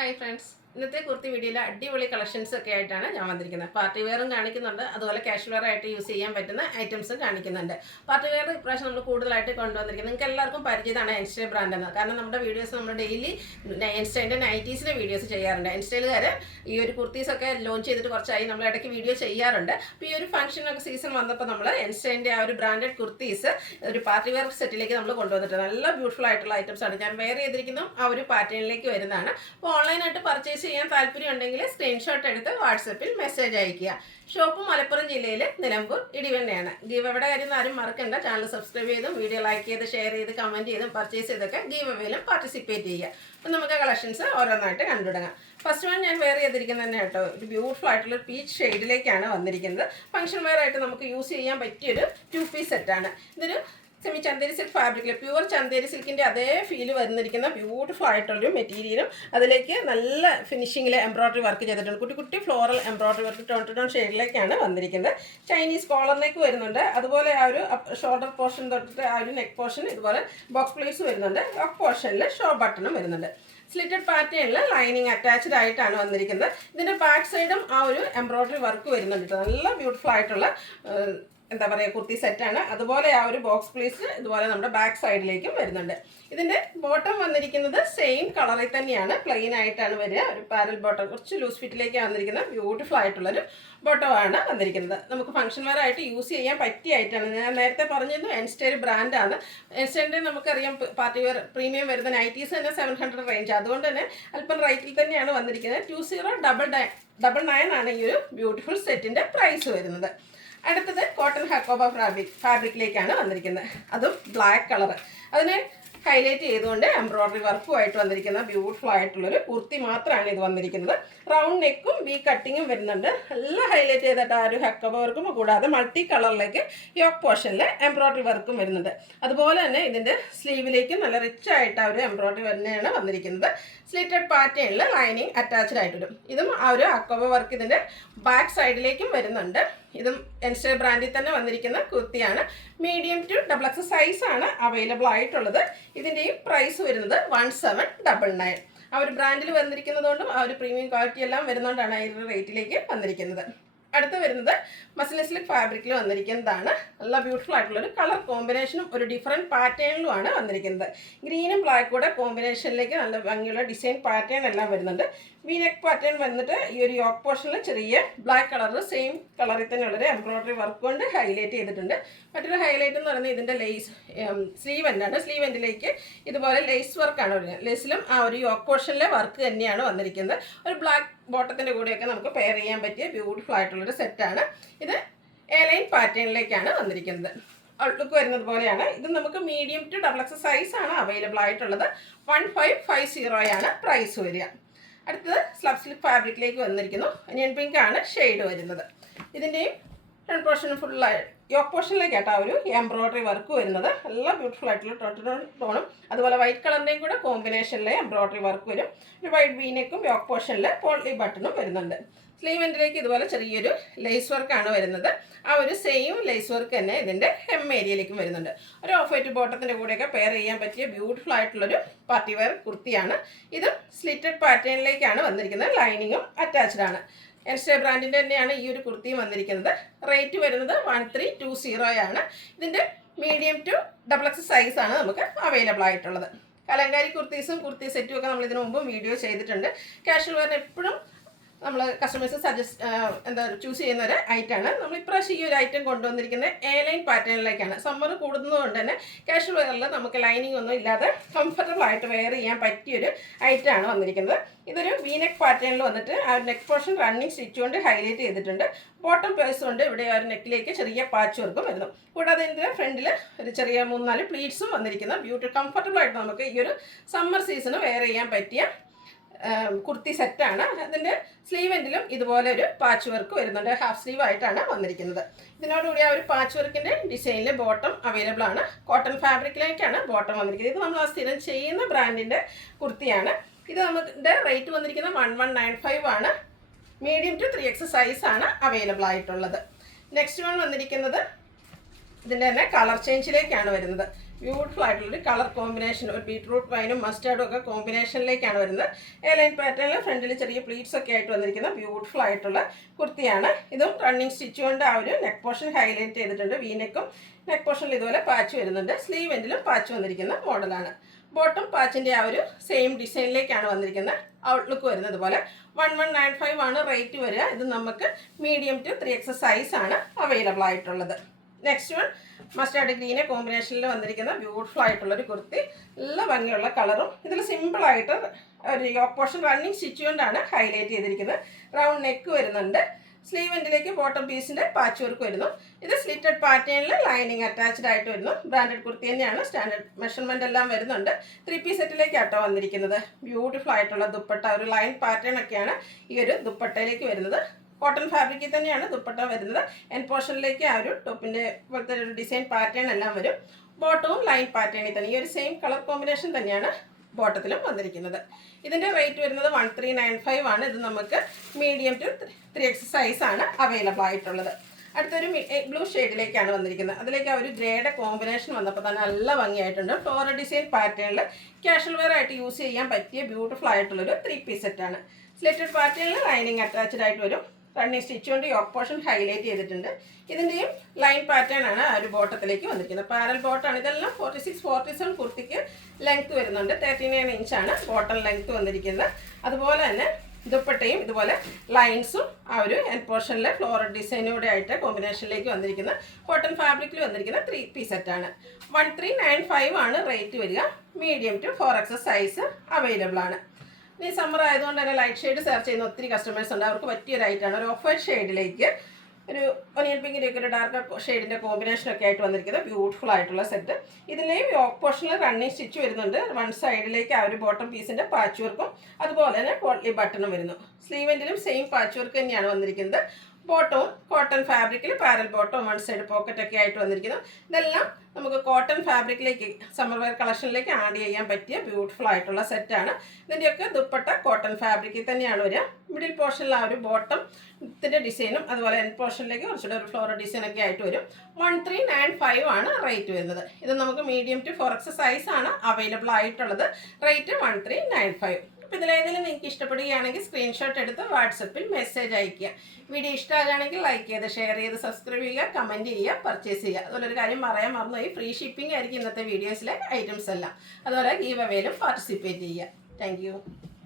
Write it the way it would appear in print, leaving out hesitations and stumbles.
Hi friends, ഇന്നത്തെ കുർത്തി വീഡിയോയിൽ അടിപൊളി കളക്ഷൻസ് ഒക്കെ ആയിട്ടാണ് ഞാൻ വന്നിരിക്കുന്നത്. പാർട്ടി വെയറും കാണിക്കുന്നുണ്ട്, അതുപോലെ കാഷ്വൽ വെയർ ആയിട്ട് യൂസ് ചെയ്യാൻ പറ്റുന്ന ഐറ്റംസും കാണിക്കുന്നുണ്ട്. പാർട്ടി വെയർ ഇപ്രാവശ്യം നമ്മൾ കൂടുതലായിട്ട് കൊണ്ടുവന്നിരിക്കുന്നത് നിങ്ങൾക്ക് എല്ലാവർക്കും പരിചിതമാണ് എൻസ്റ്റേ ബ്രാൻഡ് എന്ന്. കാരണം നമ്മുടെ വീഡിയോസ് നമ്മൾ ഡെയിലി എൻസ്റ്റേൻ്റെ നൈറ്റീസിൻ്റെ വീഡിയോസ് ചെയ്യാറുണ്ട്. എൻസ്റ്റേലുകാർ ഈ ഒരു കുർത്തീസൊക്കെ ലോഞ്ച് ചെയ്തിട്ട് കുറച്ചായി നമ്മൾ ഇടയ്ക്ക് വീഡിയോ ചെയ്യാറുണ്ട്. അപ്പോൾ ഈ ഒരു ഫംഗ്ഷനൊക്കെ സീസൺ വന്നപ്പോൾ നമ്മൾ എൻസ്റ്റേൻ്റെ ആ ഒരു ബ്രാൻഡഡ് കുർത്തീസ് ഒരു പാർട്ടി വെയർ സെറ്റിലേക്ക് നമ്മൾ കൊണ്ടുവന്നിട്ടുണ്ട്. നല്ല ബ്യൂട്ടിഫുൾ ആയിട്ടുള്ള ഐറ്റംസ് ആണ്. ഞാൻ വെയർ ചെയ്തിരിക്കുന്ന ആ ഒരു പാറ്റേണിലേക്ക് വരുന്നതാണ്. അപ്പോൾ ഓൺലൈനായിട്ട് പർച്ചേസ് ചെയ്യാൻ താല്പര്യം ഉണ്ടെങ്കിൽ സ്ക്രീൻഷോട്ട് എടുത്ത് വാട്സപ്പിൽ മെസ്സേജ് അയയ്ക്കുക. ഷോപ്പ് മലപ്പുറം ജില്ലയിൽ നിലമ്പൂർ ഇടിവണ്ണയാണ്. ഗീവ് എവിടെ കാര്യം ആരും മറക്കണ്ട. ചാനൽ സബ്സ്ക്രൈബ് ചെയ്തും വീഡിയോ ലൈക്ക് ചെയ്ത് ഷെയർ ചെയ്ത് കമൻറ്റ് ചെയ്തും പർച്ചേസ് ചെയ്തൊക്കെ ഗീവ് എവേയിലും പാർട്ടിസിപ്പേറ്റ് ചെയ്യുക. അപ്പം നമുക്ക് കളക്ഷൻസ് ഓരോന്നായിട്ട് കണ്ടുപിടങ്ങാം. ഫസ്റ്റ് വൺ ഞാൻ വെയർ ചെയ്തിരിക്കുന്നത് തന്നെ കേട്ടോ, ഒരു ബ്യൂട്ടിഫുൾ ആയിട്ടുള്ള പീച്ച് ഷെയ്ഡിലേക്കാണ് വന്നിരിക്കുന്നത്. ഫംഗ്ഷൻ വെയർ ആയിട്ട് നമുക്ക് യൂസ് ചെയ്യാൻ പറ്റിയൊരു 2 പീസ് സെറ്റാണ്. ഇതൊരു സെമി ചന്തേരി സിൽക്ക് ഫാബ്രിക്കിൽ പ്യുവർ ചന്തേരി സിൽക്കിൻ്റെ അതേ ഫീല് വന്നിരിക്കുന്ന ബ്യൂട്ടിഫുൾ ആയിട്ടുള്ളൊരു മെറ്റീരിയലും അതിലേക്ക് നല്ല ഫിനിഷിങ്ങിൽ എംബ്രോയ്ഡറി വർക്ക് ചെയ്തിട്ടുണ്ട്. കുട്ടി കുട്ടി floral embroidery work tone to tone ഷെയ്ഡിലേക്കാണ് വന്നിരിക്കുന്നത്. ചൈനീസ് കോളറിലേക്ക് വരുന്നുണ്ട്. അതുപോലെ ആ ഒരു ഷോൾഡർ പോർഷൻ തൊട്ടിട്ട് ആ ഒരു നെക്ക് പോർഷൻ ഇതുപോലെ ബോക്സ് പ്ലേസ് വരുന്നുണ്ട്. നെക്ക് പോർഷനിൽ ഷോ ബട്ടണും വരുന്നുണ്ട്. സ്ലിറ്റഡ് പാറ്റേണിൽ ലൈനിങ് അറ്റാച്ച്ഡ് ആയിട്ടാണ് വന്നിരിക്കുന്നത്. ഇതിൻ്റെ ബാക്ക് സൈഡും ആ ഒരു എംബ്രോയ്ഡറി വർക്ക് വരുന്നുണ്ട്. നല്ല ബ്യൂട്ടിഫുൾ ആയിട്ടുള്ള എന്താ പറയുക കുർത്തി സെറ്റാണ്. അതുപോലെ ആ ഒരു ബോക്സ് പ്ലീസ് ഇതുപോലെ നമ്മുടെ ബാക്ക് സൈഡിലേക്കും വരുന്നുണ്ട്. ഇതിൻ്റെ ബോട്ടം വന്നിരിക്കുന്നത് സെയിം കളറിൽ തന്നെയാണ്, പ്ലെയിൻ ആയിട്ടാണ് വരിക. ഒരു പാരൽ ബോട്ടം, കുറച്ച് ലൂസ് ഫിറ്റിലേക്കാണ് വന്നിരിക്കുന്നത്. ബ്യൂട്ടിഫുൾ ആയിട്ടുള്ളൊരു ബോട്ടമാണ് വന്നിരിക്കുന്നത്. നമുക്ക് ഫംഗ്ഷൻ വെയർ ആയിട്ട് യൂസ് ചെയ്യാൻ പറ്റിയ ആയിട്ടാണ്. ഞാൻ നേരത്തെ പറഞ്ഞിരുന്നു എൻസ്റ്റേ ബ്രാൻഡാണ്. എൻസ്റ്റേൻ്റെ നമുക്കറിയാം പാർട്ടി വെയർ പ്രീമിയം വരുന്ന നൈറ്റീസ് തന്നെ 700 റേഞ്ച്. അതുകൊണ്ട് തന്നെ അല്പം റേറ്റിൽ തന്നെയാണ് വന്നിരിക്കുന്നത്. 2099 ആണ് ഈ ഒരു ബ്യൂട്ടിഫുൾ സെറ്റിൻ്റെ പ്രൈസ് വരുന്നത്. അടുത്തത് കോട്ടൺ ഹക്കോബ ഫാബ്രിക്കിലേക്കാണ് വന്നിരിക്കുന്നത്. അതും ബ്ലാക്ക് കളർ. അതിനെ ഹൈലൈറ്റ് ചെയ്തുകൊണ്ട് എംബ്രോയ്ഡറി വർക്കുമായിട്ട് വന്നിരിക്കുന്ന ബ്യൂട്ടിഫുൾ ആയിട്ടുള്ളൊരു കുർത്തി മാത്രമാണ് ഇത് വന്നിരിക്കുന്നത്. റൗണ്ട് നെക്കും വി കട്ടിങ്ങും വരുന്നുണ്ട്. എല്ലാം ഹൈലൈറ്റ് ചെയ്തിട്ട് ആ ഒരു ഹക്കോബ വർക്കും കൂടാതെ മൾട്ടി കളറിലേക്ക് യോക്ക് പോർഷനിൽ എംബ്രോയ്ഡറി വർക്കും വരുന്നുണ്ട്. അതുപോലെ തന്നെ ഇതിൻ്റെ സ്ലീവിലേക്കും നല്ല റിച്ച് ആയിട്ട് ആ ഒരു എംബ്രോയ്ഡറി തന്നെയാണ് വന്നിരിക്കുന്നത്. സ്ലിറ്റഡ് പാറ്റേണിൽ ലൈനിങ് അറ്റാച്ച്ഡ് ആയിട്ട് വരും. ഇതും ആ ഒരു ഹക്കോബ വർക്ക് ഇതിൻ്റെ ബാക്ക് സൈഡിലേക്കും വരുന്നുണ്ട്. ഇതും എൻസ്റ്റേ ബ്രാൻഡിൽ തന്നെ വന്നിരിക്കുന്ന കുർത്തിയാണ്. മീഡിയം ടു XXL സൈസാണ് അവൈലബിൾ ആയിട്ടുള്ളത്. ഇതിൻ്റെയും പ്രൈസ് വരുന്നത് 1799. ആ ഒരു ബ്രാൻഡിൽ വന്നിരിക്കുന്നതുകൊണ്ടും ആ ഒരു പ്രീമിയം ക്വാളിറ്റി എല്ലാം വരുന്നതുകൊണ്ടാണ് ആ ഒരു റേറ്റിലേക്ക് വന്നിരിക്കുന്നത്. അടുത്ത് വരുന്നത് മസ്ലിൻ സിൽക്ക് ഫാബ്രിക്കിൽ വന്നിരിക്കുന്നതാണ്. നല്ല ബ്യൂട്ടിഫുൾ ആയിട്ടുള്ളൊരു കളർ കോമ്പിനേഷനും ഒരു ഡിഫറെൻറ്റ് പാറ്റേണിലുമാണ് വന്നിരിക്കുന്നത്. ഗ്രീനും ബ്ലാക്കും കൂടെ കോമ്പിനേഷനിലേക്ക് നല്ല ഭംഗിയുള്ള ഡിസൈൻ പാറ്റേൺ എല്ലാം വരുന്നുണ്ട്. വി നെക്ക് പാറ്റേൺ വന്നിട്ട് ഈ ഒരു യോക്ക് പോർഷനിൽ ചെറിയ ബ്ലാക്ക് കളറിൽ സെയിം കളറിൽ തന്നെയുള്ളൊരു എംബ്രോയ്ഡറി വർക്ക് കൊണ്ട് ഹൈലൈറ്റ് ചെയ്തിട്ടുണ്ട്. മറ്റൊരു ഹൈലൈറ്റ് എന്ന് പറയുന്നത് ഇതിൻ്റെ സ്ലീവ് എൻഡാണ്. സ്ലീവ് എൻഡിലേക്ക് ഇതുപോലെ ലേസ് വർക്കാണ് വരുന്നത്. ലേസിലും ആ ഒരു യോക്ക് പോർഷനിലെ വർക്ക് തന്നെയാണ് വന്നിരിക്കുന്നത്. ഒരു ബ്ലാക്ക് ബോട്ടത്തിൻ്റെ കൂടെയൊക്കെ നമുക്ക് പെയർ ചെയ്യാൻ പറ്റിയ ബ്യൂട്ടിഫുൾ ആയിട്ടുള്ളൊരു സെറ്റാണ്. ഇത് എലൈൻ പാറ്റേണിലേക്കാണ് വന്നിരിക്കുന്നത്. ഔട്ട്ലുക്ക് വരുന്നത് പോലെയാണ്. ഇത് നമുക്ക് മീഡിയം ടു XXL സൈസാണ് അവൈലബിൾ ആയിട്ടുള്ളത്. 1550 പ്രൈസ് വരിക. അടുത്തത് സ്ലബ് സിൽക്ക് ഫാബ്രിക്കിലേക്ക് വന്നിരിക്കുന്നു. ഒനിയൻ പിങ്ക് ആണ് ഷെയ്ഡ് വരുന്നത്. ഇതിൻ്റെയും ഫ്രണ്ട് പോർഷൻ ഫുള്ളായി യോക്ക് പോർഷനിലേക്കാട്ടോ ഒരു എംബ്രോയ്ഡറി വർക്ക് വരുന്നത്. നല്ല ബ്യൂട്ടിഫുൾ ആയിട്ടുള്ള ടോണും അതുപോലെ വൈറ്റ് കളറിൻ്റെയും കൂടെ കോമ്പിനേഷനിലെ എംബ്രോയ്ഡറി വർക്ക് വരും. ഒരു വൈറ്റ് വീനെക്കും യോക്ക് പോർഷനിൽ പോളി ബട്ടണും വരുന്നുണ്ട്. സ്ലീവ് എൻഡിലേക്ക് ഇതുപോലെ ചെറിയൊരു ലേസ് വർക്കാണ് വരുന്നത്. ആ ഒരു സെയിം ലേസ് വർക്ക് തന്നെ ഇതിൻ്റെ ഹെം ഏരിയയിലേക്കും വരുന്നുണ്ട്. ഒരു ഓഫ് വൈറ്റ് ബോട്ടത്തിൻ്റെ കൂടെയൊക്കെ പെയർ ചെയ്യാൻ പറ്റിയ ബ്യൂട്ടിഫുൾ ആയിട്ടുള്ളൊരു പാർട്ടി വെയർ കുർത്തിയാണ്. ഇതും സ്ലിറ്റഡ് പാറ്റേണിലേക്കാണ് വന്നിരിക്കുന്നത്. ലൈനിങ്ങും അറ്റാച്ച്ഡ് ആണ്. എൻസ്റ്റേ ബ്രാൻഡിൻ്റെ തന്നെയാണ് ഈ ഒരു കുർത്തിയും വന്നിരിക്കുന്നത്. റേറ്റ് വരുന്നത് 1320 ആണ്. ഇതിൻ്റെ മീഡിയം ടു XXL സൈസാണ് നമുക്ക് അവൈലബിൾ ആയിട്ടുള്ളത്. കലങ്കാരി കുർത്തീസും കുർത്തി സെറ്റും ഒക്കെ നമ്മൾ ഇതിനു മുമ്പും വീഡിയോ ചെയ്തിട്ടുണ്ട്. കാഷ്വൽ വെയറിന് എപ്പോഴും നമ്മൾ കസ്റ്റമേഴ്സ് ചൂസ് ചെയ്യുന്ന ഒരു ഐറ്റമാണ്. നമ്മൾ ഇപ്രാവശ്യം ഈ ഒരു ഐറ്റം കൊണ്ടുവന്നിരിക്കുന്നത് എലൈൻ പാറ്റേണിലേക്കാണ്. സമ്മർ കൂടുന്നതുകൊണ്ട് തന്നെ കാഷ്വൽ വെയറിൽ നമുക്ക് ലൈനിങ് ഒന്നും ഇല്ലാതെ കംഫർട്ടബിൾ ആയിട്ട് വെയർ ചെയ്യാൻ പറ്റിയൊരു ഐറ്റമാണ് വന്നിരിക്കുന്നത്. ഇതൊരു വി നെക്ക് പാറ്റേണിൽ വന്നിട്ട് ആ നെക്ക് പോർഷൻ റണ്ണിങ് സ്റ്റിച്ച് കൊണ്ട് ഹൈലൈറ്റ് ചെയ്തിട്ടുണ്ട്. ബോട്ടം പേഴ്സ് കൊണ്ട് ഇവിടെ ആ ഒരു നെക്കിലേക്ക് ചെറിയ പാച്ച് വർക്കും വരുന്നു. കൂടാതെ ഇതിൻ്റെ ഫ്രണ്ടിൽ ഒരു ചെറിയ 3-4 പ്ലീറ്റ്സും വന്നിരിക്കുന്ന കംഫർട്ടബിൾ ആയിട്ട് നമുക്ക് ഈ ഒരു സമ്മർ സീസണ് വെയർ ചെയ്യാൻ പറ്റിയ കുർത്തി സെറ്റാണ്. അതിൻ്റെ സ്ലീവ് എൻഡിലും ഇതുപോലെ ഒരു പാച്ച് വർക്ക് വരുന്നുണ്ട്. ഹാഫ് സ്ലീവ് ആയിട്ടാണ് വന്നിരിക്കുന്നത്. ഇതിനോടുകൂടി ആ ഒരു പാച്ച് വർക്കിൻ്റെ ഡിസൈനിൽ ബോട്ടം അവൈലബിൾ ആണ്. കോട്ടൺ ഫാബ്രിക്കിലേക്കാണ് ബോട്ടം വന്നിരിക്കുന്നത്. ഇത് നമ്മൾ ആ സ്ഥിരം ചെയ്യുന്ന ബ്രാൻഡിൻ്റെ കുർത്തിയാണ്. ഇത് നമുക്ക് റേറ്റ് വന്നിരിക്കുന്നത് 1195 ആണ്. മീഡിയം ടു 3XL സൈസാണ് അവൈലബിൾ ആയിട്ടുള്ളത്. നെക്സ്റ്റ് വൺ വന്നിരിക്കുന്നത് ഇതിൻ്റെ തന്നെ കളർ ചേഞ്ചിലേക്കാണ് വരുന്നത്. ബ്യൂട്ടിഫുൾ ആയിട്ടുള്ളൊരു കളർ കോമ്പിനേഷൻ, ഒരു ബീട്രൂട്ട് വൈനും മസ്റ്റാർഡും ഒക്കെ കോമ്പിനേഷനിലേക്കാണ് വരുന്നത്. എ ലൈൻ പാറ്റേണിൽ ഫ്രണ്ടിൽ ചെറിയ പ്ലീറ്റ്സ് ഒക്കെ ആയിട്ട് വന്നിരിക്കുന്ന ബ്യൂട്ടിഫുൾ ആയിട്ടുള്ള കുർത്തിയാണ്. ഇതും റണ്ണിങ് സ്റ്റിച്ച് കൊണ്ട് ആ ഒരു നെക്ക് പോർഷൻ ഹൈലൈറ്റ് ചെയ്തിട്ടുണ്ട്. വീനെക്കും നെക്ക് പോർഷനിൽ ഇതുപോലെ പാച്ച് വരുന്നുണ്ട്. സ്ലീവ് എൻഡിലും പാച്ച് വന്നിരിക്കുന്ന മോഡലാണ്. ബോട്ടം പാച്ചിൻ്റെ ആ ഒരു സെയിം ഡിസൈനിലേക്കാണ് വന്നിരിക്കുന്നത്. ഔട്ട്ലുക്ക് വരുന്നത് പോലെ 1195 ആണ് റേറ്റ് വരിക. ഇത് നമുക്ക് മീഡിയം ടു 3X സൈസാണ് അവൈലബിൾ ആയിട്ടുള്ളത്. നെക്സ്റ്റ് വൺ മസ്റ്റാർഡ് ഗ്രീനെ കോമ്പിനേഷനിൽ വന്നിരിക്കുന്ന ബ്യൂട്ടിഫുൾ ആയിട്ടുള്ളൊരു കുർത്തി. നല്ല ഭംഗിയുള്ള കളറും ഇതിൽ സിമ്പിളായിട്ട് ഒരു യോക്ക് പോർഷൻ റണ്ണിങ് സ്റ്റിച്ച് കൊണ്ടാണ് ഹൈലൈറ്റ് ചെയ്തിരിക്കുന്നത്. റൗണ്ട് നെക്ക് വരുന്നുണ്ട്. സ്ലീവ് എൻഡിലേക്ക് ബോട്ടം പീസിൻ്റെ പാച്ച് വർക്ക് വരുന്നു. ഇത് സ്ലിറ്റഡ് പാറ്റേണിൽ ലൈനിങ് അറ്റാച്ച്ഡ് ആയിട്ട് വരുന്നു. ബ്രാൻഡഡ് കുർത്തി തന്നെയാണ്. സ്റ്റാൻഡേർഡ് മെഷർമെൻ്റ് എല്ലാം വരുന്നുണ്ട്. 3 സെറ്റിലേക്കാട്ടോ വന്നിരിക്കുന്നത്. ബ്യൂട്ടിഫുൾ ആയിട്ടുള്ള ദുപ്പട്ട, ഒരു ലൈൻ പാറ്റേൺ ഒക്കെയാണ് ഈ ഒരു ദുപ്പട്ടയിലേക്ക് വരുന്നത്. കോട്ടൺ ഫാബ്രിക്കിൽ തന്നെയാണ് ദുപ്പട്ട വരുന്നത്. എൻ പോർഷനിലേക്ക് ആ ഒരു ടോപ്പിൻ്റെ പോലത്തെ ഒരു ഡിസൈൻ പാറ്റേൺ എല്ലാം വരും. ബോട്ടവും ലൈൻ പാറ്റേണിൽ തന്നെ ഈ ഒരു സെയിം കളർ കോമ്പിനേഷൻ തന്നെയാണ് ബോട്ടത്തിലും വന്നിരിക്കുന്നത്. ഇതിൻ്റെ റേറ്റ് വരുന്നത് 1395 ആണ്. ഇത് നമുക്ക് മീഡിയം ടു 3X സൈസാണ് അവൈലബിൾ ആയിട്ടുള്ളത്. അടുത്തൊരു ബ്ലൂ ഷെയ്ഡിലേക്കാണ് വന്നിരിക്കുന്നത്. അതിലേക്ക് ആ ഒരു ഗ്രേയുടെ കോമ്പിനേഷൻ വന്നപ്പോൾ തന്നെ നല്ല ഭംഗിയായിട്ടുണ്ട്. ഫ്ലോറൽ ഡിസൈൻ പാറ്റേണിൽ കാഷ്വൽ വെയർ ആയിട്ട് യൂസ് ചെയ്യാൻ പറ്റിയ ബ്യൂട്ടിഫുൾ ആയിട്ടുള്ളൊരു 3 പീസ് സെറ്റാണ്. സ്ലിറ്റഡ് പാറ്റേണിൽ ലൈനിങ് അറ്റാച്ച്ഡ് ആയിട്ട് വരും. റണ്ണിങ് സ്റ്റിച്ച് കൊണ്ട് യോക്ക് പോർഷൻ ഹൈലൈറ്റ് ചെയ്തിട്ടുണ്ട്. ഇതിൻ്റെയും ലൈൻ പാറ്റേൺ ആണ് ആ ഒരു ബോട്ടത്തിലേക്ക് വന്നിരിക്കുന്നത്. പാരൽ ബോട്ടാണ്. ഇതെല്ലാം 46-47 കുർത്തിക്ക് ലെങ്ത് വരുന്നുണ്ട്. 39 ഇഞ്ചാണ് ബോട്ടം ലെങ്ത് വന്നിരിക്കുന്നത്. അതുപോലെ തന്നെ ദുപ്പട്ടയും ഇതുപോലെ ലൈൻസും ആ ഒരു എൻ പോർഷനിൽ ഫ്ലോറൽ ഡിസൈനോടെ ആയിട്ട് കോമ്പിനേഷനിലേക്ക് വന്നിരിക്കുന്ന കോട്ടൺ ഫാബ്രിക്കിൽ വന്നിരിക്കുന്ന 3 പീസ് സെറ്റാണ്. 1395 ആണ് റേറ്റ് വരിക. Medium to 4X size available ആണ്. ഈ സമ്മർ ആയതുകൊണ്ട് തന്നെ ലൈറ്റ് ഷെയ്ഡ് സെർച്ച് ചെയ്യുന്ന ഒത്തിരി കസ്റ്റമേഴ്സ് ഉണ്ട്. അവർക്ക് പറ്റിയൊരു ഐറ്റാണ്. ഒരു ഓഫ് വൈറ്റ് ഷെയ്ഡിലേക്ക് ഒരു ഒനിയൻ പിങ്കിൻ്റെ ഒക്കെ ഒരു ഡാർക്ക് ഷെയ്ഡിൻ്റെ കോമ്പിനേഷനൊക്കെ ആയിട്ട് വന്നിരിക്കുന്നത് ബ്യൂട്ടിഫുൾ ആയിട്ടുള്ള സെറ്റ്. ഇതിലെയും യോക്ക് പോർഷനിൽ റണ്ണിങ് സ്റ്റിച്ച് വരുന്നുണ്ട്. വൺ സൈഡിലേക്ക് ആ ഒരു ബോട്ടം പീസിൻ്റെ പാച്ച് വർക്കും അതുപോലെ തന്നെ പോട്ട്ലി ബട്ടണും വരുന്നു. സ്ലീവ് എൻഡിലും സെയിം പാച്ച് വർക്ക് തന്നെയാണ് വന്നിരിക്കുന്നത്. ബോട്ടവും കോട്ടൺ ഫാബ്രിക്കിൽ പാരൽ ബോട്ടവും വൺ സൈഡ് പോക്കറ്റൊക്കെ ആയിട്ട് വന്നിരിക്കുന്നു. ഇതെല്ലാം നമുക്ക് കോട്ടൺ ഫാബ്രിക്കിലേക്ക് സമ്മർ വെയർ കളക്ഷനിലേക്ക് ആഡ് ചെയ്യാൻ പറ്റിയ ബ്യൂട്ടിഫുൾ ആയിട്ടുള്ള സെറ്റാണ്. ഇതിൻ്റെയൊക്കെ ദുപ്പട്ട കോട്ടൺ ഫാബ്രിക്കിൽ തന്നെയാണ് വരിക. മിഡിൽ പോർഷനിൽ ആ ഒരു ബോട്ടത്തിൻ്റെ ഡിസൈനും അതുപോലെ എൻ പോർഷനിലേക്ക് കുറച്ചുകൂടെ ഒരു ഫ്ലോറൽ ഡിസൈനൊക്കെ ആയിട്ട് വരും. 1395 ആണ് റേറ്റ് വരുന്നത്. ഇത് നമുക്ക് മീഡിയം ടു 4X സൈസാണ് അവൈലബിൾ ആയിട്ടുള്ളത്. റേറ്റ് 1395. അപ്പോൾ ഇതിലേതെങ്കിലും നിങ്ങൾക്ക് ഇഷ്ടപ്പെടുകയാണെങ്കിൽ സ്ക്രീൻഷോട്ട് എടുത്ത് വാട്സപ്പിൽ മെസ്സേജ് അയയ്ക്കുക. വീഡിയോ ഇഷ്ടമാകുകയാണെങ്കിൽ ലൈക്ക് ചെയ്ത് ഷെയർ ചെയ്ത് സബ്സ്ക്രൈബ് ചെയ്യുക, കമൻറ്റ് ചെയ്യുക, പർച്ചേസ് ചെയ്യുക. അതുപോലൊരു കാര്യം പറയാൻ മറന്നുപോയി, ഫ്രീ ഷിപ്പിംഗ് ആയിരിക്കും ഇന്നത്തെ വീഡിയോസിലെ ഐറ്റംസ് എല്ലാം. അതുപോലെ ഗീവ് അവേയിലും പാർട്ടിസിപ്പേറ്റ് ചെയ്യുക. താങ്ക്